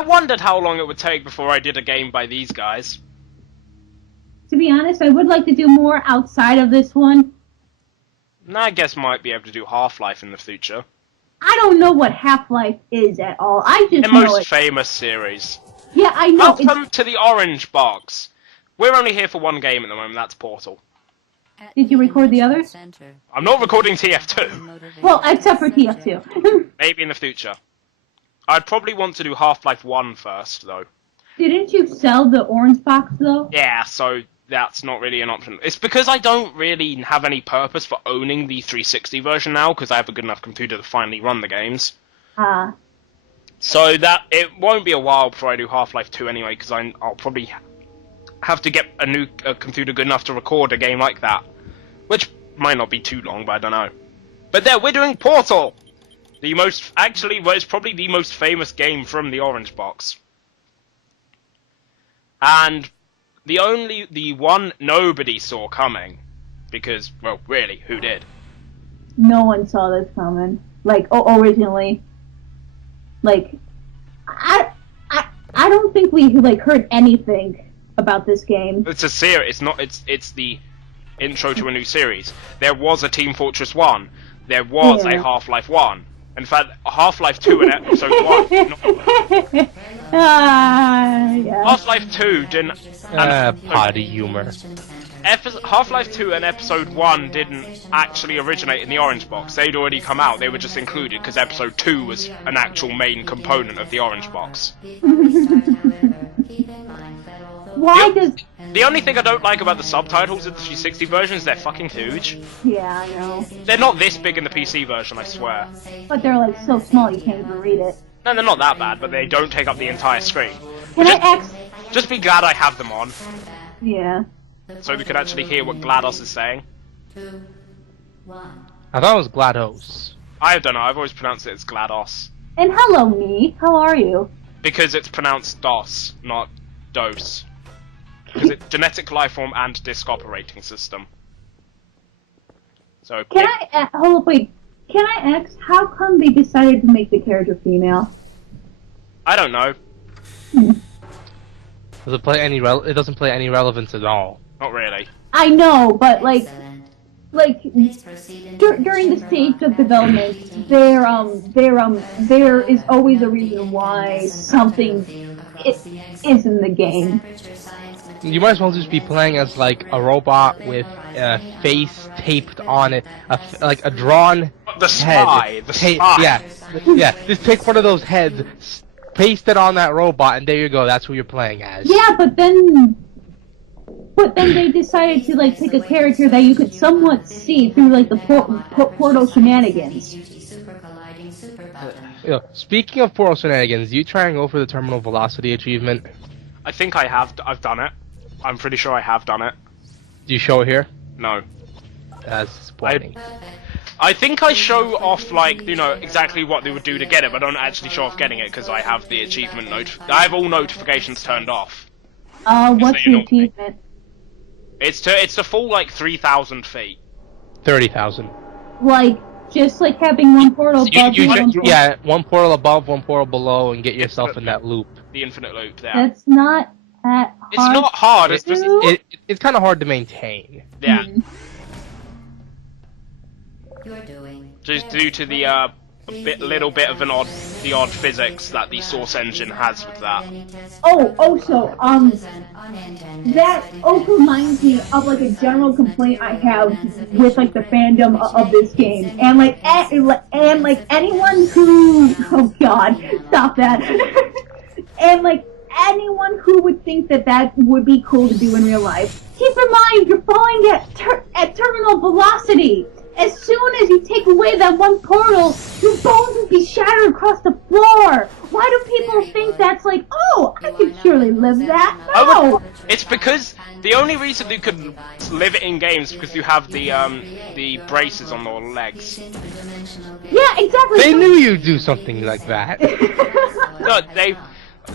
I wondered how long it would take before I did a game by these guys. To be honest, I would like to do more outside of this one. I guess might be able to do Half-Life in the future. I don't know what Half-Life is at all. I just The know most it. famous series. Yeah, I know. Welcome to the Orange Box. We're only here for one game at the moment, that's Portal. Did you record the other? I'm not recording TF2. Well, except for TF2. Maybe in the future. I'd probably want to do Half-Life 1 first, though. Didn't you sell the orange box, though? Yeah, so that's not really an option. It's because I don't really have any purpose for owning the 360 version now, because I have a good enough computer to finally run the games. So that it won't be a while before I do Half-Life 2 anyway, because I'll probably have to get a computer good enough to record a game like that. Which might not be too long, but I don't know. But there, we're doing Portal! It's probably the most famous game from the Orange Box. And the one nobody saw coming, because, well, really, who did? No one saw this coming. Like, originally. Like, I don't think we, like, heard anything about this game. It's a series, it's the intro to a new series. There was a Team Fortress 1. There was a Half-Life 1. In fact, Half-Life 2 and Episode 1. Yeah. Half-Life 2 didn't... Potty humor. Half-Life 2 and Episode 1 didn't actually originate in the Orange Box. They'd already come out. They were just included because Episode 2 was an actual main component of the Orange Box. Why does... The only thing I don't like about the subtitles of the 360 version is they're fucking huge. Yeah, I know. They're not this big in the PC version, I swear. But they're, like, so small you can't even read it. No, they're not that bad, but they don't take up the entire screen. Just be glad I have them on. Yeah. So we can actually hear what GLaDOS is saying. I thought it was GLaDOS. I don't know, I've always pronounced it as GLaDOS. And hello, me. How are you? Because it's pronounced DOS, not DOS. Because it's genetic life form and disk operating system. So Can I ask, how come they decided to make the character female? I don't know. Does it play any it doesn't play any relevance at all. Not really. I know, but like during the stage of development, there is always a reason why something is in the game. You might as well just be playing as like a robot with a face taped on it, like a drawn The spy! head. The spy! Yeah. Just take one of those heads, paste it on that robot, and there you go. That's who you're playing as. Yeah, but then they decided to like pick a character that you could somewhat see through like the Portal shenanigans. Speaking of Portal shenanigans, you try and go for the terminal velocity achievement. I think I've done it. I'm pretty sure I have done it. Do you show it here? No. That's disappointing. I think I show off, like, you know, exactly what they would do to get it, but I don't actually show off getting it because I have the achievement I have all notifications turned off. What's the achievement? It's to fall like 3,000 feet. 30,000. Like, just like having one portal above yeah, one portal above, one portal below, and get yourself in that loop. The infinite loop there. That's not that hard. It's not hard, it's just... It's kind of hard to maintain. Yeah. You're doing Just due to the little bit of the odd physics that the Source engine has with that. Also, that also reminds me of like a general complaint I have with like the fandom of this game, and like anyone who, oh god, stop that, and like anyone who would think that would be cool to do in real life. Keep in mind, you're falling at terminal velocity. As soon as you take away that one portal, your bones would be shattered across the floor. Why do people think that's like, oh, I could surely live that? No! It's because the only reason you could live it in games is because you have the braces on your legs. Yeah, exactly. They knew you'd do something like that. No,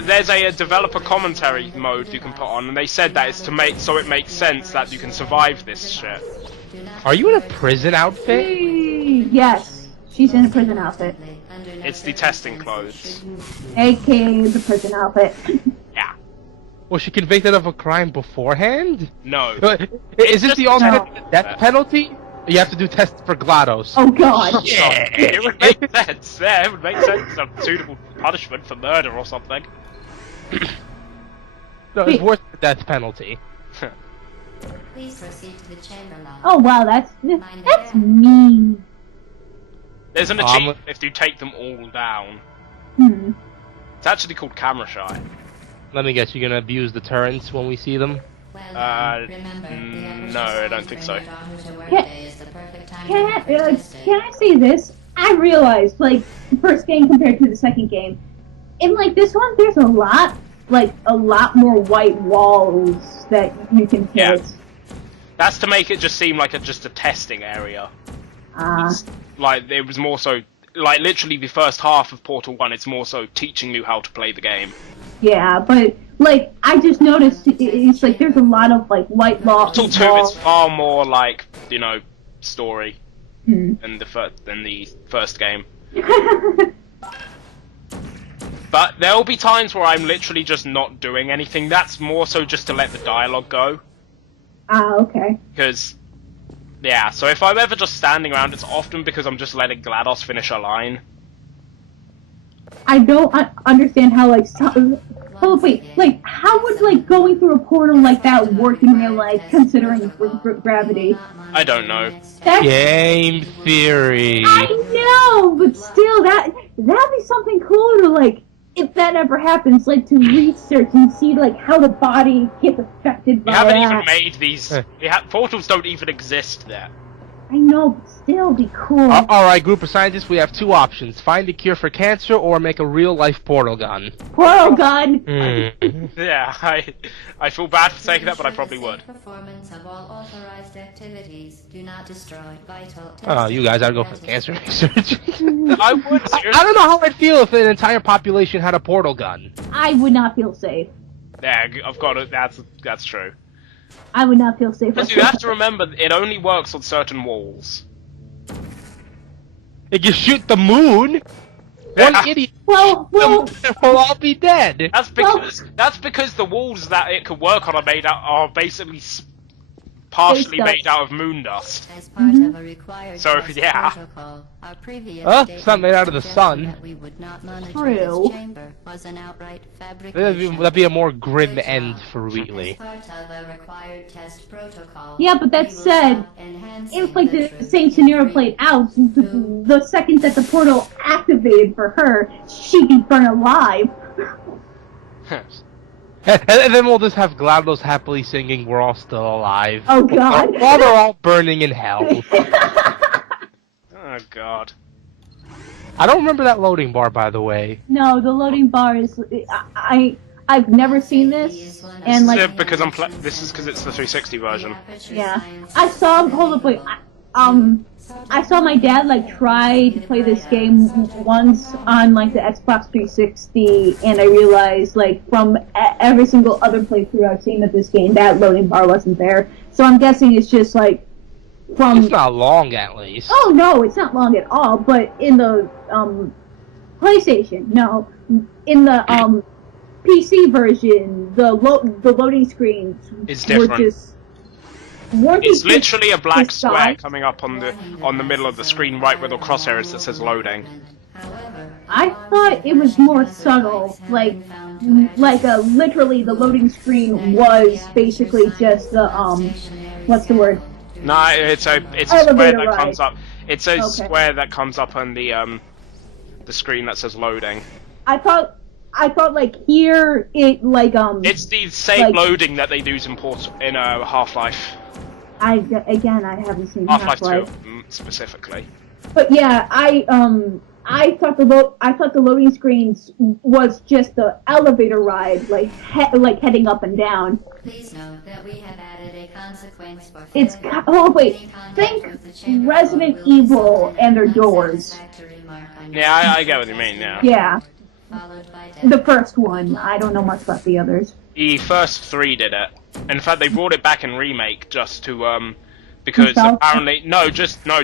there's a developer commentary mode you can put on, and they said that it's to make so it makes sense that you can survive this shit. Are you in a prison outfit? Yes, she's in a prison outfit. It's the testing clothes. AKA the prison outfit. Yeah. Was she convicted of a crime beforehand? No. Is this just the a alternate death penalty? You have to do tests for GLaDOS. Oh god. Yeah, it would make sense. Yeah, it would make sense. A suitable punishment for murder or something. No, it's worse than the death penalty. Please proceed to the chamber lock. Oh wow, that's mean. There's an achievement if you take them all down. Hmm. It's actually called camera shy. Let me guess, you're gonna abuse the turrets when we see them? Well, remember, the no, I don't think so. Can I say this? I realized, like, the first game compared to the second game, in, like, this one, there's a lot more white walls that you can hit. Yeah. That's to make it just seem like just a testing area. Like, it was more so, like, literally the first half of Portal 1, it's more so teaching you how to play the game. Yeah, but, like, I just noticed it's like there's a lot of, like, white walls. Portal 2 is far more, like, you know, story than the first game. But there'll be times where I'm literally just not doing anything. That's more so just to let the dialogue go. Okay. Because, yeah, so if I'm ever just standing around, it's often because I'm just letting GLaDOS finish a line. I don't understand how, like, like, how would, like, going through a portal like that work in real life, considering gravity? I don't know. Game theory. I know, but still, that'd be something cool to, like, if that ever happens, like, to research and see, like, how the body gets affected by We haven't that. even made these. Portals don't even exist there. I know, but still, be cool. Alright, group of scientists, we have two options. Find a cure for cancer or make a real-life portal gun. Portal gun! Yeah, I feel bad for saying that, but I probably would. Performance of all authorized activities. Do not destroy vital. Oh, you guys gotta go for cancer research. I would. I don't know how I'd feel if an entire population had a portal gun. I would not feel safe. Yeah, I've got it. That's true. I would not feel safe. Because you have to remember, it only works on certain walls. If you shoot the moon, one idiot, Well, we'll all be dead. That's because the walls that it could work on are basically partially made out of moon dust. As part of a required So, test yeah. protocol, our previous It's not made out of the sun. that we would not monitor True. this chamber was an outright fabrication. That'd be a more grim end for Wheatley. As part of a required test protocol, yeah, but that we will said, stop enhancing if, like, the truth same scenario in played out, the second that the portal activated for her, she'd be burned alive. And then we'll just have GLaDOS happily singing "We're all still alive." Oh, God. While they're all burning in hell. Oh god. I don't remember that loading bar, by the way. No, the loading bar is... I've never seen this, and, like... Yeah, because this is because it's the 360 version. Yeah. I saw... Hold up, wait. I saw my dad, like, try to play this game once on, like, the Xbox 360, and I realized, like, from every single other playthrough I've seen of this game, that loading bar wasn't there. So I'm guessing it's just, like, from... It's not long, at least. Oh, no, it's not long at all, but in the, PlayStation, no. In the, PC version, the loading screens It's were different. just... It's literally a black precise. square coming up on the middle of the screen, right where the crosshair is that says loading. I thought it was more subtle, like literally the loading screen was basically just the what's the word? No, it's a square Elevator that ride. comes up. It's a Okay. square that comes up on the screen that says loading. I thought like here it like It's the same like- loading that they use in Half-Life. I haven't seen Half-Life 2 Half-Life. specifically. But yeah, I thought the loading screens was just the elevator ride, like heading up and down. Please note that we have added a consequence for It's failure oh wait, in contact think with the chamber Resident will be Evil suspended and their with doors. satisfactory mark on your Yeah, I get what you mean. Yeah. Yeah, followed by death. the first one. I don't know much about the others. The first 3 did it. In fact, they brought it back in remake just to because Nostalgia? apparently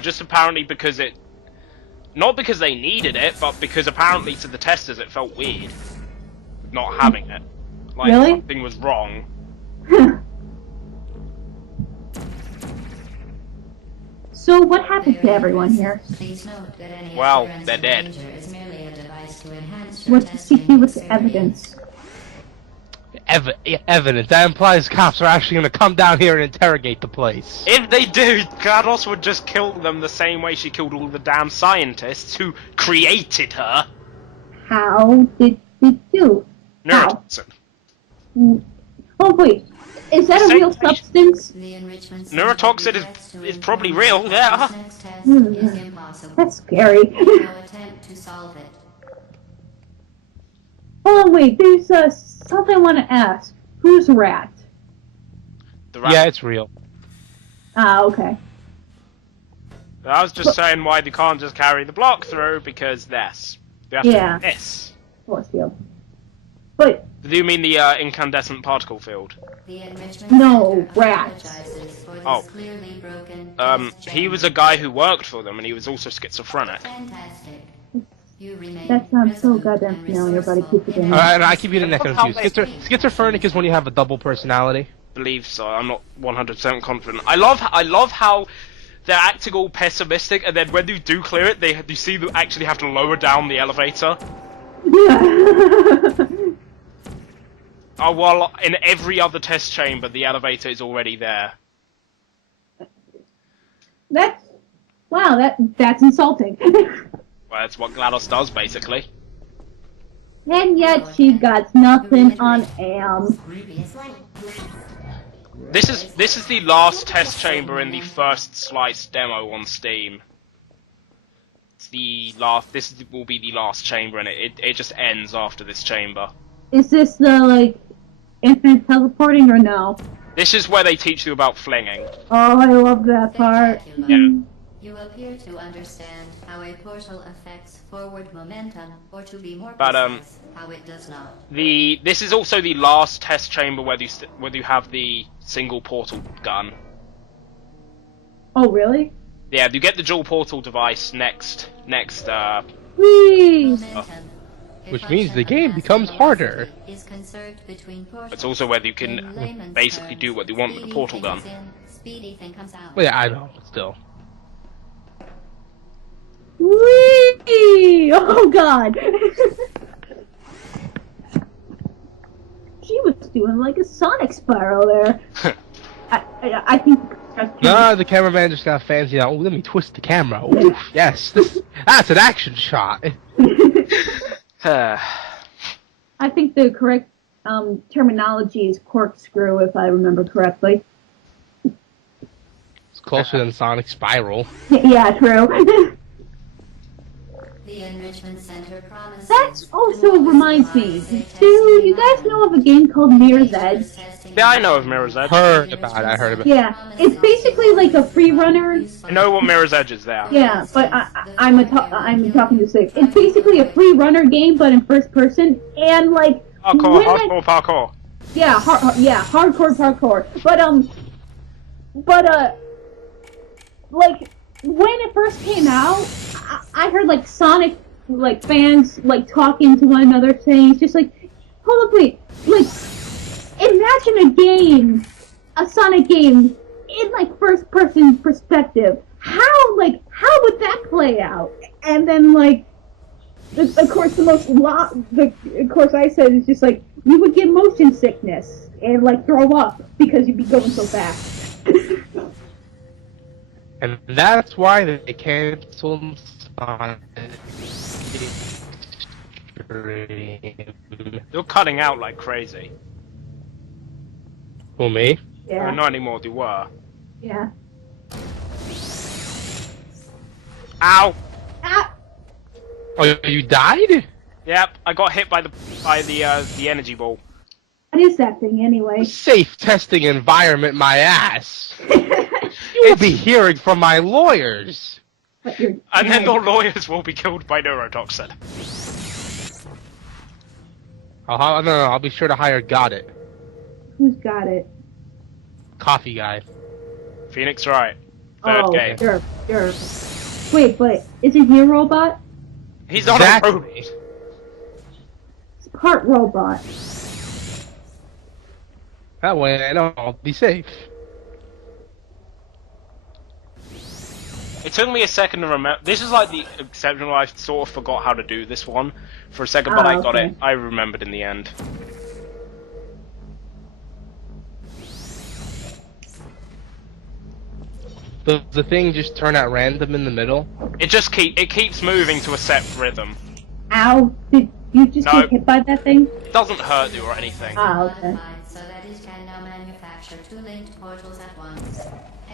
just apparently because it Not because they needed it, but because apparently to the testers it felt weird not having it. Like, Really? something was wrong. So what happened to everyone here? Please note that any Well, appearance they're of dead. danger is merely a device to enhance your What's the testing secret with the experience. evidence? Evidence. That implies cops are actually gonna come down here and interrogate the place. If they do, GLaDOS would just kill them the same way she killed all the damn scientists who created her. How did they do? How? Neurotoxin. Oh wait, is that a real substance? The enrichment Neurotoxin is probably real, yeah. Next test Hmm. is impossible. That's scary. No attempt to solve it. Oh wait, there's something I want to ask. Who's Rat? The rat. Yeah, it's real. Ah, okay. I was just saying why they can't just carry the block through, because this. They have Yeah. to do this. Force field. But Do you mean the incandescent particle field? The enrichment No, center rats. apologizes for this Oh. clearly broken test He was a guy who worked for them, and he was also schizophrenic. Fantastic. You remain that sounds so resolute goddamn and familiar, but I keep resourceful forgetting. in Alright, and I keep getting that How confused. they- Schizophrenic is when you have a double personality. Believe so. I'm not 100% confident. I love how they're acting all pessimistic, and then when you do clear it, you see them actually have to lower down the elevator. While in every other test chamber, the elevator is already there. That's insulting. Well, that's what GLaDOS does, basically. And yet she got nothing on Am. This is the last test chamber in the first slice demo on Steam. It's the last. Will be the last chamber, and it just ends after this chamber. Is this the infinite teleporting or no? This is where they teach you about flinging. Oh, I love that part. Yeah. You appear to understand how a portal affects forward momentum, or to be more But, precise, how it does not. This is also the last test chamber where you have the single portal gun. Oh, really? Yeah, you get the dual portal device next. Whee! Momentum. A Which means the function game of becomes mass harder. velocity is conserved between portals. It's also where you In can layman's basically terms, do what you want with the speedy portal thing gun. is in, speedy thing comes out. Well, yeah, I know, but still. Whee! Oh god! She was doing like a Sonic spiral there. I think. Nah, the cameraman just got fancy now. Oh, let me twist the camera. Ooh, yes, that's an action shot. I think the correct terminology is corkscrew, if I remember correctly. It's closer than Sonic Spiral. Yeah, true. The enrichment center promises. That also reminds me. Do you guys know of a game called Mirror's Edge? Yeah, I know of Mirror's Edge. Heard about it, I heard about it. Yeah, it's basically like a free runner. I know what Mirror's Edge is there. Yeah, but I'm talking to six. It's basically a free runner game, but in first person, and like Parkour. yeah, hardcore parkour. But like when it first came out, I heard like Sonic fans talking to one another, saying it's just like, hold up, wait, imagine a Sonic game in first person perspective. How would that play out? And then of course of course I said is just you would get motion sickness and throw up because you'd be going so fast. And that's why they canceled Sonic. You're cutting out like crazy. Who, me? Yeah. Not anymore, they were. Yeah. Ow! Ah! Oh, you died? Yep, I got hit by the energy ball. What is that thing anyway? Safe testing environment, my ass. You will be hearing from my lawyers. But you're And then dead. the lawyers will be killed by neurotoxin. I'll be sure to hire Got It. Who's got it? Coffee guy. Phoenix Wright. Third game. Sure. Wait, but is he a robot? He's not Exactly. a robot. It's part robot. That way I know I'll be safe. It took me a second to remember. This is like the exception where I sort of forgot how to do this one for a second, but I got okay. it. I remembered in the end. Does the thing just turn at random in the middle? It just keeps moving to a set rhythm. Ow! Did you just No. get hit by that thing? It doesn't hurt you or anything. Okay. So that it can now manufacture 2 linked portals at once.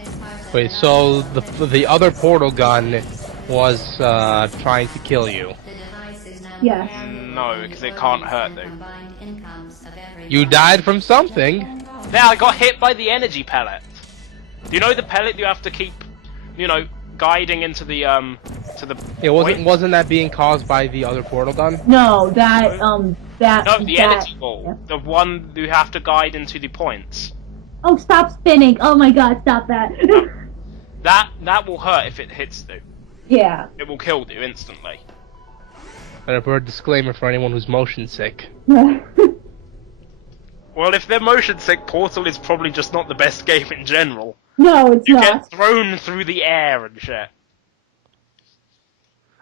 As part of Wait, so the other portal gun was trying to kill you. the device is now Yeah. No, because it can't hurt you. combined incomes of every You died from something. Yeah, I got hit by the energy pellet. Do you know the pellet you have to keep, guiding into the to the It point? wasn't that being caused by the other portal gun? No, that that. No, the that- energy ball. The one you have to guide into the points. Oh, stop spinning! Oh my God, stop that! That will hurt if it hits you. Yeah. It will kill you instantly. And a bird disclaimer for anyone who's motion sick. Well, if they're motion sick, Portal is probably just not the best game in general. No, it's You not. get thrown through the air and shit.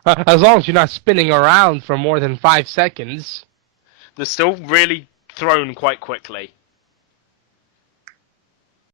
As long as you're not spinning around for more than 5 seconds. They're still really thrown quite quickly.